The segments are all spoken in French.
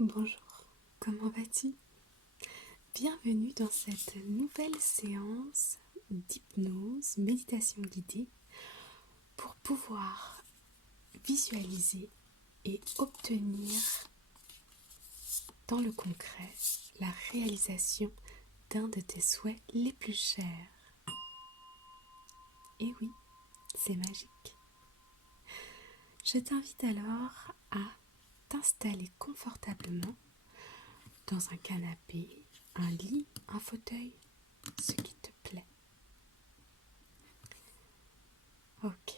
Bonjour, comment vas-tu? Bienvenue dans cette nouvelle séance d'hypnose, méditation guidée pour pouvoir visualiser et obtenir dans le concret la réalisation d'un de tes souhaits les plus chers. Et oui, c'est magique. Je t'invite alors à t'installer confortablement dans un canapé, un lit, un fauteuil, ce qui te plaît. Ok.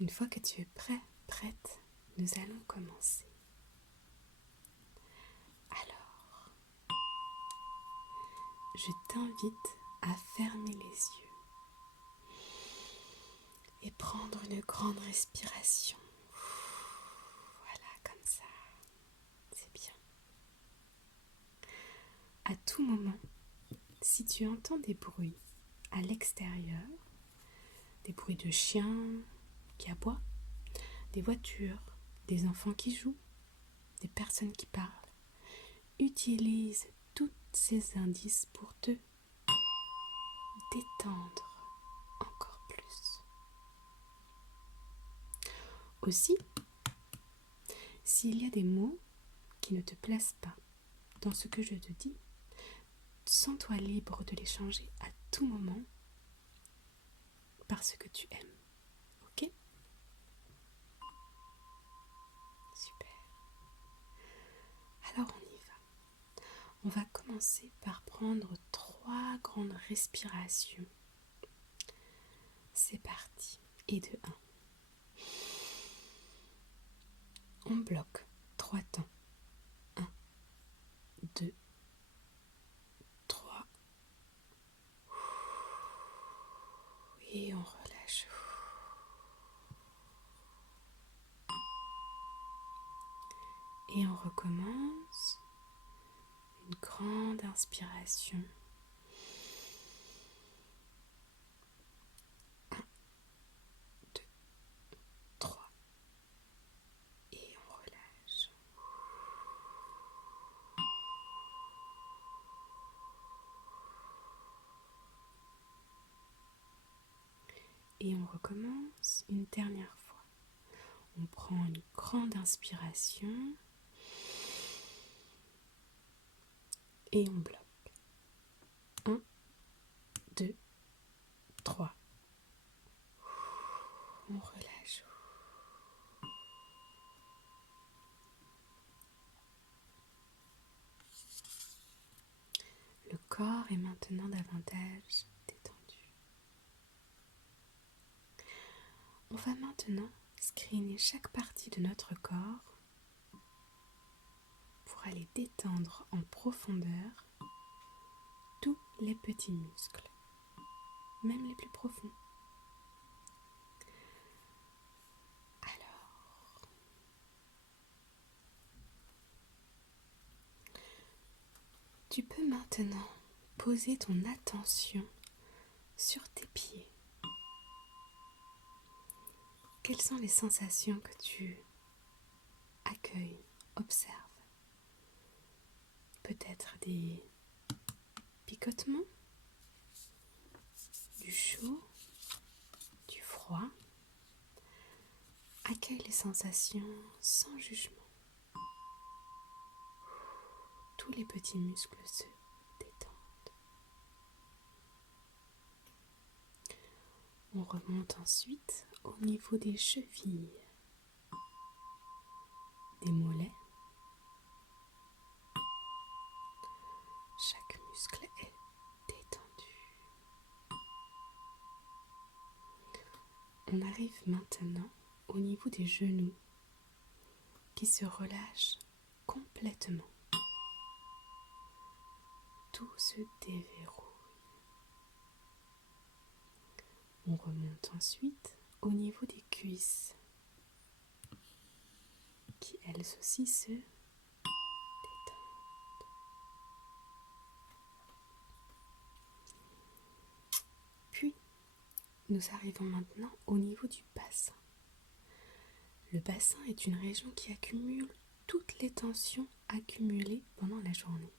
Une fois que tu es prêt, prête, nous allons commencer. Alors, je t'invite à fermer les yeux et prendre une grande respiration. Voilà, comme ça, c'est bien. À tout moment, si tu entends des bruits à l'extérieur, des bruits de chiens qui aboient, des voitures, des enfants qui jouent, des personnes qui parlent, utilise tous ces indices pour te détendre encore plus. Aussi, s'il y a des mots qui ne te plaisent pas dans ce que je te dis, sens-toi libre de les changer à tout moment parce que tu aimes. Ok? Super. Alors on y va. On va commencer par prendre 3 grandes respirations. C'est parti. Et de 1. On bloque 3 temps. 1, 2, 3. Et on relâche. Et on recommence. Une grande inspiration. 1, 2, 3. Et on relâche. Et on recommence une dernière fois. On prend une grande inspiration. Et on bloque. 1, 2, 3. On relâche. Le corps est maintenant davantage détendu. On va maintenant screener chaque partie de notre corps pour aller détendre en profondeur tous les petits muscles, même les plus profonds. Alors, tu peux maintenant poser ton attention sur tes pieds. Quelles sont les sensations que tu accueilles, observes? Peut-être des picotements, du chaud, du froid. Accueille les sensations sans jugement. Tous les petits muscles se détendent. On remonte ensuite au niveau des chevilles, des mollets. Chaque muscle est détendu. On arrive maintenant au niveau des genoux qui se relâchent complètement. Tout se déverrouille. On remonte ensuite au niveau des cuisses qui elles aussi se détendent. Puis, nous arrivons maintenant au niveau du bassin. Le bassin est une région qui accumule toutes les tensions accumulées pendant la journée.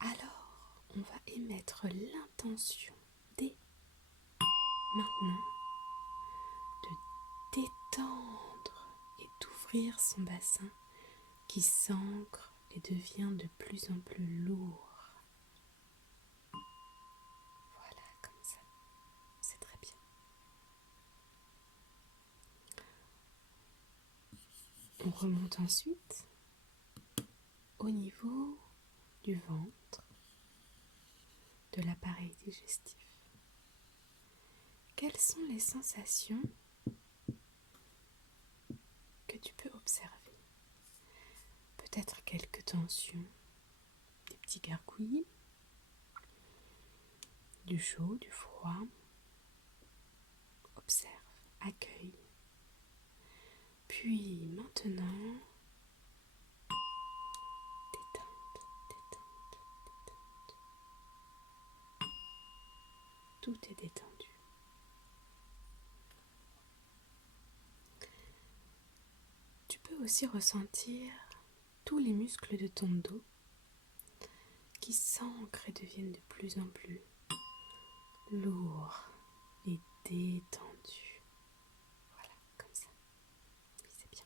Alors, on va émettre l'intention dès maintenant de détendre et d'ouvrir son bassin qui s'ancre et devient de plus en plus lourd. Voilà, comme ça. C'est très bien. On remonte ensuite au niveau du ventre, de l'appareil digestif. Quelles sont les sensations que tu peux observer? Peut-être quelques tensions, des petits gargouillis, du chaud, du froid. Observe, accueille. Puis maintenant, détente, détente, détente. Tout est détendu. Tu peux aussi ressentir tous les muscles de ton dos qui s'ancrent et deviennent de plus en plus lourds et détendus. Voilà, comme ça. Oui, c'est bien.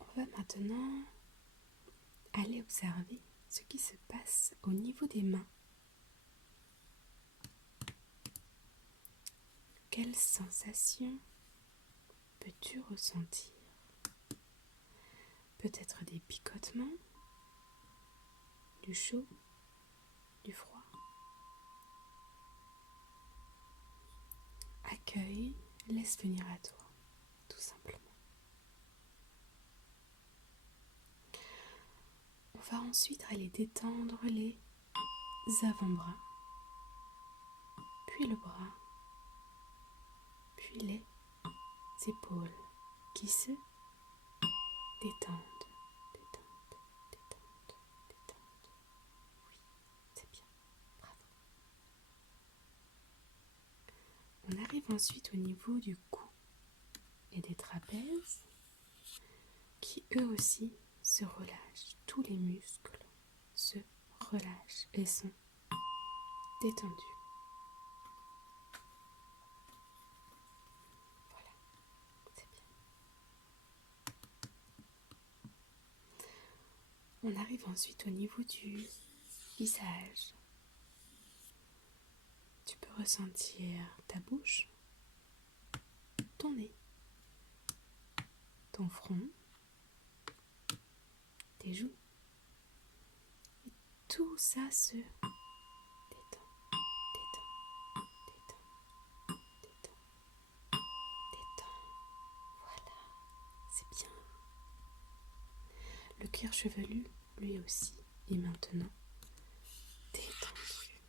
On va maintenant aller observer ce qui se passe au niveau des mains. Quelles sensations peux-tu ressentir? Peut-être des picotements, du chaud, du froid. Accueille, laisse venir à toi, tout simplement. On va ensuite aller détendre les avant-bras, puis le bras, puis les épaules qui se détendent, détendent, détendent, détendent. Oui, c'est bien, bravo. On arrive ensuite au niveau du cou et des trapèzes qui eux aussi se relâchent. Tous les muscles se relâchent et sont détendus. Voilà, c'est bien. On arrive ensuite au niveau du visage. Tu peux ressentir ta bouche, ton nez, ton front, tes joues. Et tout ça se détend, détend, détend, détend, détend. Voilà, c'est bien. Le cuir chevelu, lui aussi, est maintenant détendu.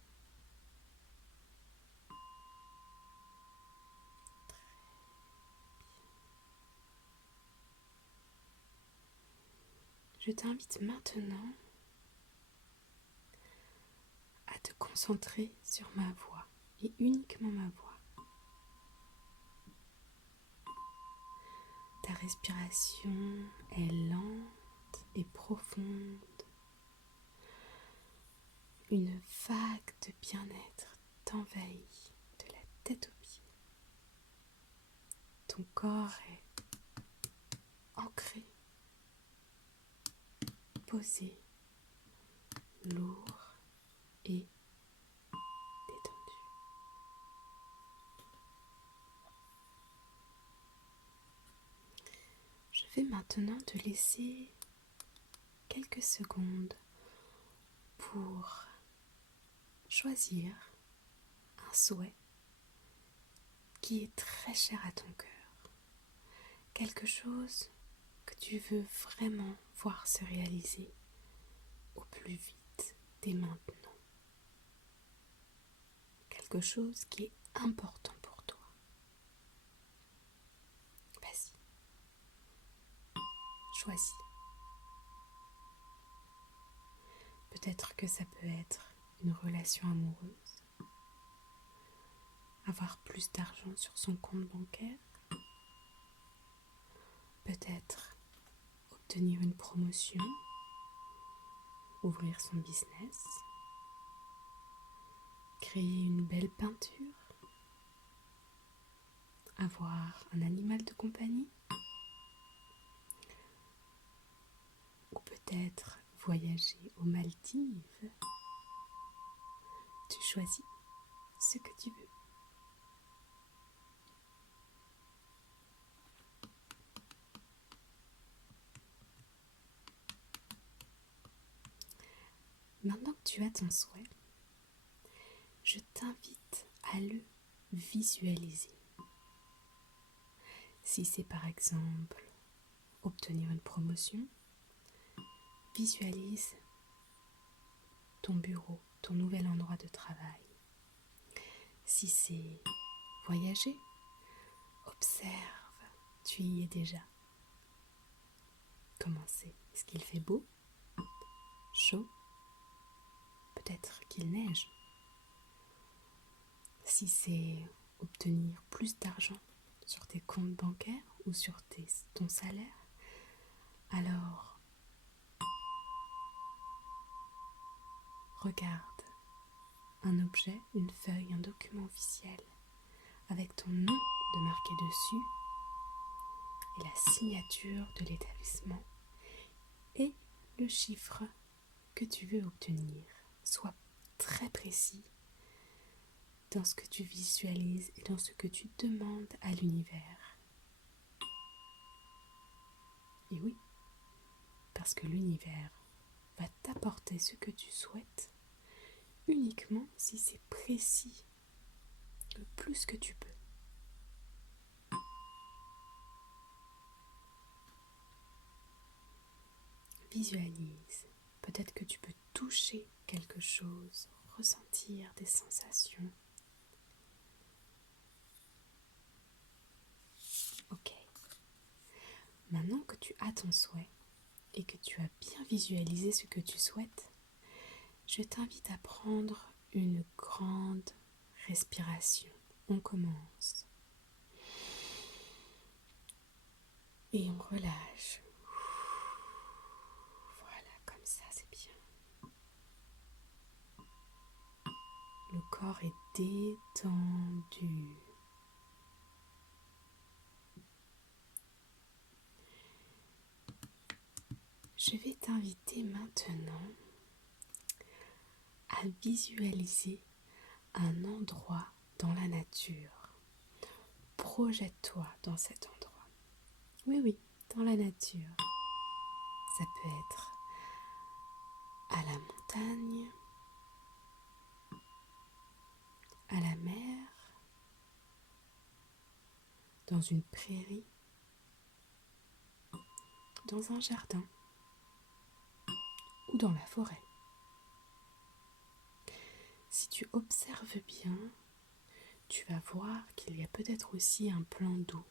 Je t'invite maintenant à te concentrer sur ma voix et uniquement ma voix. Ta respiration est lente et profonde. Une vague de bien-être t'envahit de la tête aux pieds. Ton corps est ancré, posé, lourd et détendu. Je vais maintenant te laisser quelques secondes pour choisir un souhait qui est très cher à ton cœur. Quelque chose que tu veux vraiment voir se réaliser au plus vite dès maintenant. Quelque chose qui est important pour toi. Vas-y. Choisis. Peut-être que ça peut être une relation amoureuse, avoir plus d'argent sur son compte bancaire, peut-être obtenir une promotion, ouvrir son business, créer une belle peinture, avoir un animal de compagnie, ou peut-être voyager aux Maldives. Tu choisis ce que tu veux. Maintenant que tu as ton souhait, je t'invite à le visualiser. Si c'est par exemple obtenir une promotion, visualise ton bureau, ton nouvel endroit de travail. Si c'est voyager, observe, tu y es déjà. Comment c'est? Est-ce qu'il fait beau? Chaud? Peut-être qu'il neige. Si c'est obtenir plus d'argent sur tes comptes bancaires ou sur ton salaire, alors regarde un objet, une feuille, un document officiel avec ton nom de marqué dessus et la signature de l'établissement et le chiffre que tu veux obtenir. Sois très précis dans ce que tu visualises et dans ce que tu demandes à l'univers. Et oui, parce que l'univers va t'apporter ce que tu souhaites uniquement si c'est précis, le plus que tu peux. Visualise. Peut-être que tu peux toucher quelque chose, ressentir des sensations. Ok. Maintenant que tu as ton souhait et que tu as bien visualisé ce que tu souhaites, je t'invite à prendre une grande respiration. On commence. Et on relâche. Voilà, comme ça, c'est bien. Le corps est détendu. Je vais t'inviter maintenant à visualiser un endroit dans la nature. Projette-toi dans cet endroit. Oui, dans la nature. Ça peut être à la montagne, à la mer, dans une prairie, dans un jardin ou dans la forêt. Si tu observes bien, tu vas voir qu'il y a peut-être aussi un plan d'eau,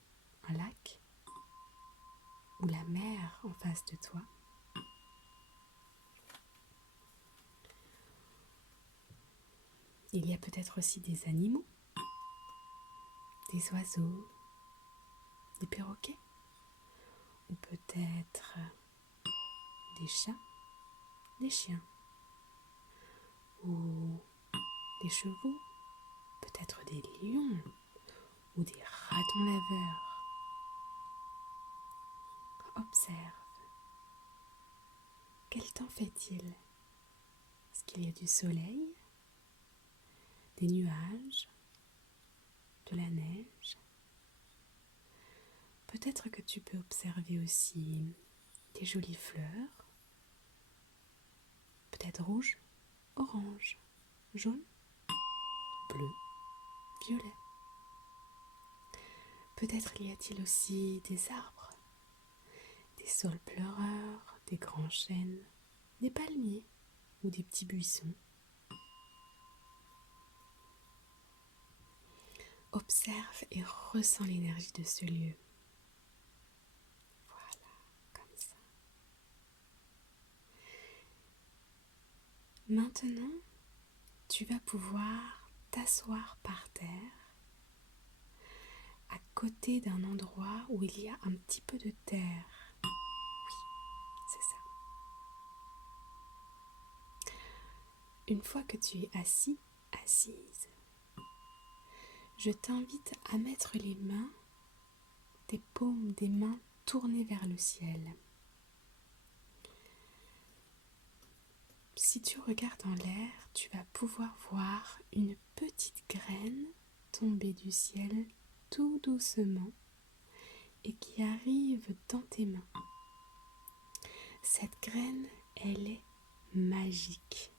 un lac ou la mer en face de toi. Il y a peut-être aussi des animaux, des oiseaux, des perroquets, ou peut-être des chats, des chiens, ou des chevaux, peut-être des lions, ou des ratons laveurs. Observe. Quel temps fait-il? Est-ce qu'il y a du soleil, des nuages, de la neige? Peut-être que tu peux observer aussi des jolies fleurs, peut-être rouges, orange, jaune, bleu, violet. Peut-être y a-t-il aussi des arbres, des saules pleureurs, des grands chênes, des palmiers ou des petits buissons. Observe et ressens l'énergie de ce lieu. Voilà, comme ça. Maintenant, tu vas pouvoir t'asseoir par terre côté d'un endroit où il y a un petit peu de terre. Oui, c'est ça. Une fois que tu es assis, assise, je t'invite à mettre les mains, tes paumes des mains tournées vers le ciel. Si tu regardes en l'air, tu vas pouvoir voir une petite graine tomber du ciel tout doucement et qui arrive dans tes mains. Cette graine, elle est magique.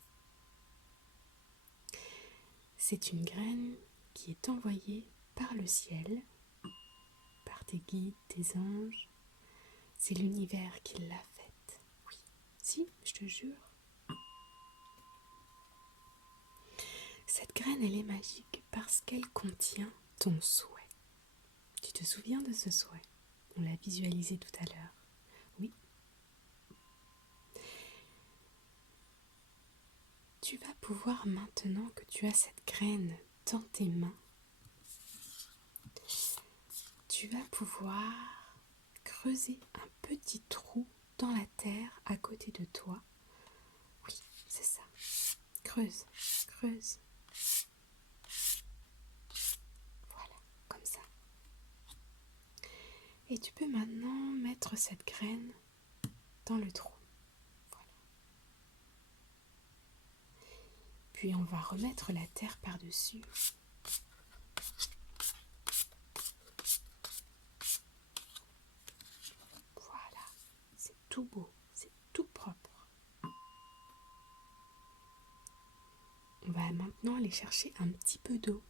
C'est une graine qui est envoyée par le ciel, par tes guides, tes anges. C'est l'univers qui l'a faite. Oui, si, je te jure. Cette graine, elle est magique parce qu'elle contient ton souhait. Tu te souviens de ce souhait? On l'a visualisé tout à l'heure. Oui. Tu vas pouvoir, maintenant que tu as cette graine dans tes mains, tu vas pouvoir creuser un petit trou dans la terre à côté de toi. Oui, c'est ça. Creuse, creuse. Voilà, comme ça. Et tu peux maintenant mettre cette graine dans le trou. Voilà. Puis on va remettre la terre par-dessus. Voilà, c'est tout beau, c'est tout propre. On va maintenant aller chercher un petit peu d'eau.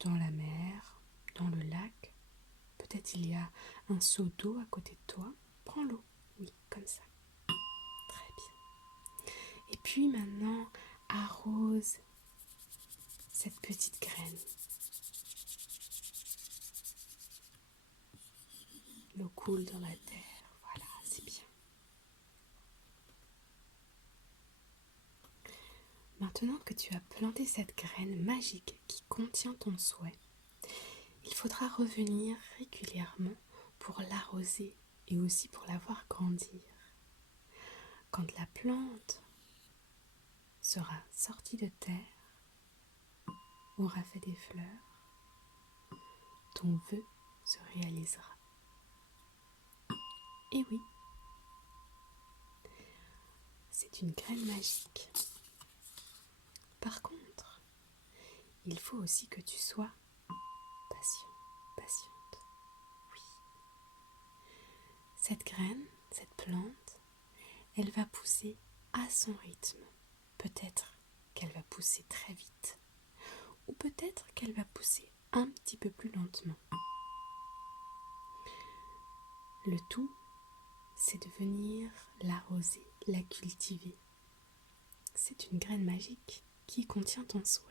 Dans la mer, dans le lac. Peut-être il y a un seau d'eau à côté de toi. Prends l'eau. Oui, comme ça. Très bien. Et puis maintenant, arrose cette petite graine. L'eau coule dans la terre. Voilà, c'est bien. Maintenant que tu as planté cette graine magique qui contient ton souhait, il faudra revenir régulièrement pour l'arroser et aussi pour la voir grandir. Quand la plante sera sortie de terre, aura fait des fleurs, ton vœu se réalisera. Et oui, c'est une graine magique. Par contre, il faut aussi que tu sois patient, patiente. Oui. Cette graine, cette plante, elle va pousser à son rythme. Peut-être qu'elle va pousser très vite, ou peut-être qu'elle va pousser un petit peu plus lentement. Le tout, c'est de venir l'arroser, la cultiver. C'est une graine magique qui contient ton souhait.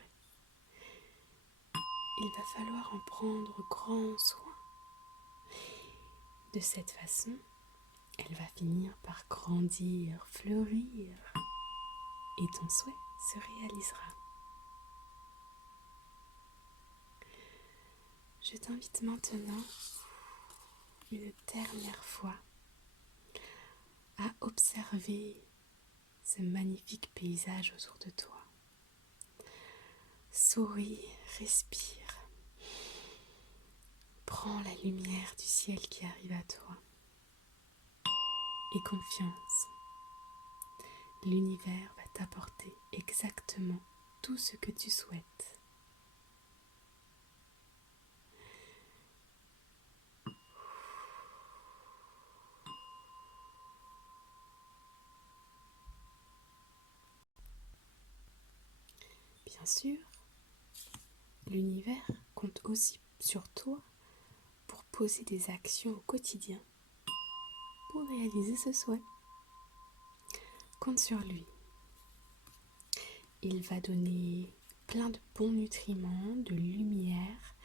Il va falloir en prendre grand soin. De cette façon, elle va finir par grandir, fleurir, et ton souhait se réalisera. Je t'invite maintenant, une dernière fois, à observer ce magnifique paysage autour de toi. Souris, respire. Prends la lumière du ciel qui arrive à toi. Et confiance. L'univers va t'apporter exactement tout ce que tu souhaites. Bien sûr, l'univers compte aussi sur toi pour poser des actions au quotidien pour réaliser ce souhait. Compte sur lui. Il va donner plein de bons nutriments, de lumière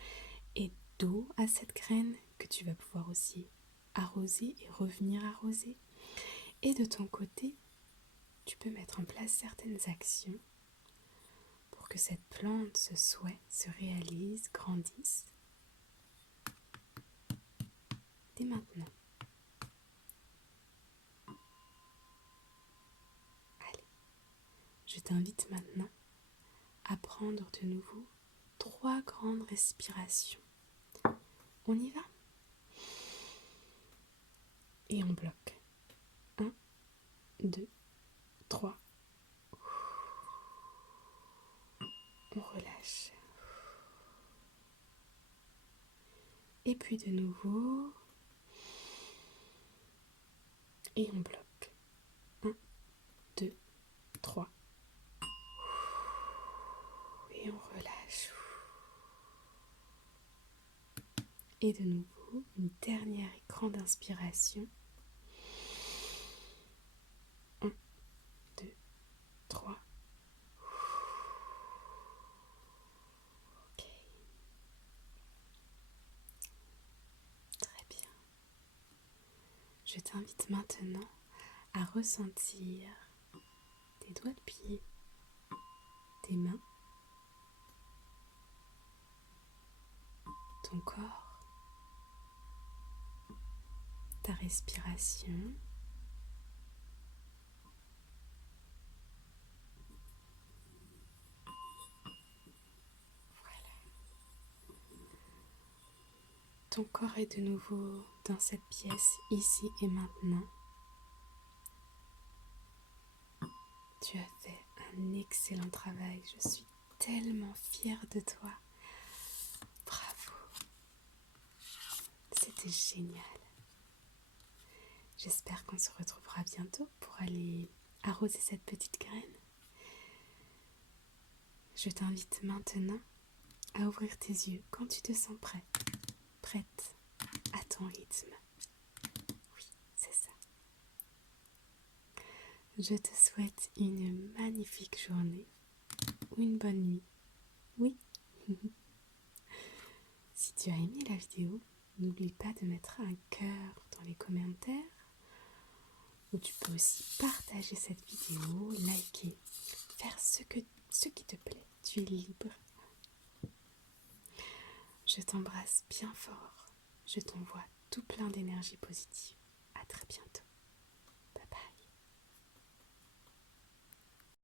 et d'eau à cette graine que tu vas pouvoir aussi arroser et revenir arroser. Et de ton côté, tu peux mettre en place certaines actions pour que cette plante, ce souhait, se réalise, grandisse dès maintenant. Allez, je t'invite maintenant à prendre de nouveau 3 grandes respirations. On y va? Et on bloque. 1, 2, 3. On relâche. Et puis de nouveau. Et on bloque. 1, 2, 3. Et on relâche. Et de nouveau, une dernière grande inspiration. 1, 2, 3. Ok. Très bien. Je t'invite maintenant à ressentir tes doigts de pied, tes mains, ton corps, ta respiration. Voilà. Ton corps est de nouveau dans cette pièce, ici et maintenant. Tu as fait un excellent travail. Je suis tellement fière de toi. Bravo. C'était génial. J'espère qu'on se retrouvera bientôt pour aller arroser cette petite graine. Je t'invite maintenant à ouvrir tes yeux quand tu te sens prêt, prête à ton rythme. Oui, c'est ça. Je te souhaite une magnifique journée ou une bonne nuit. Oui. Si tu as aimé la vidéo, n'oublie pas de mettre un cœur dans les commentaires. Ou tu peux aussi partager cette vidéo, liker, faire ce qui te plaît. Tu es libre. Je t'embrasse bien fort. Je t'envoie tout plein d'énergie positive. À très bientôt.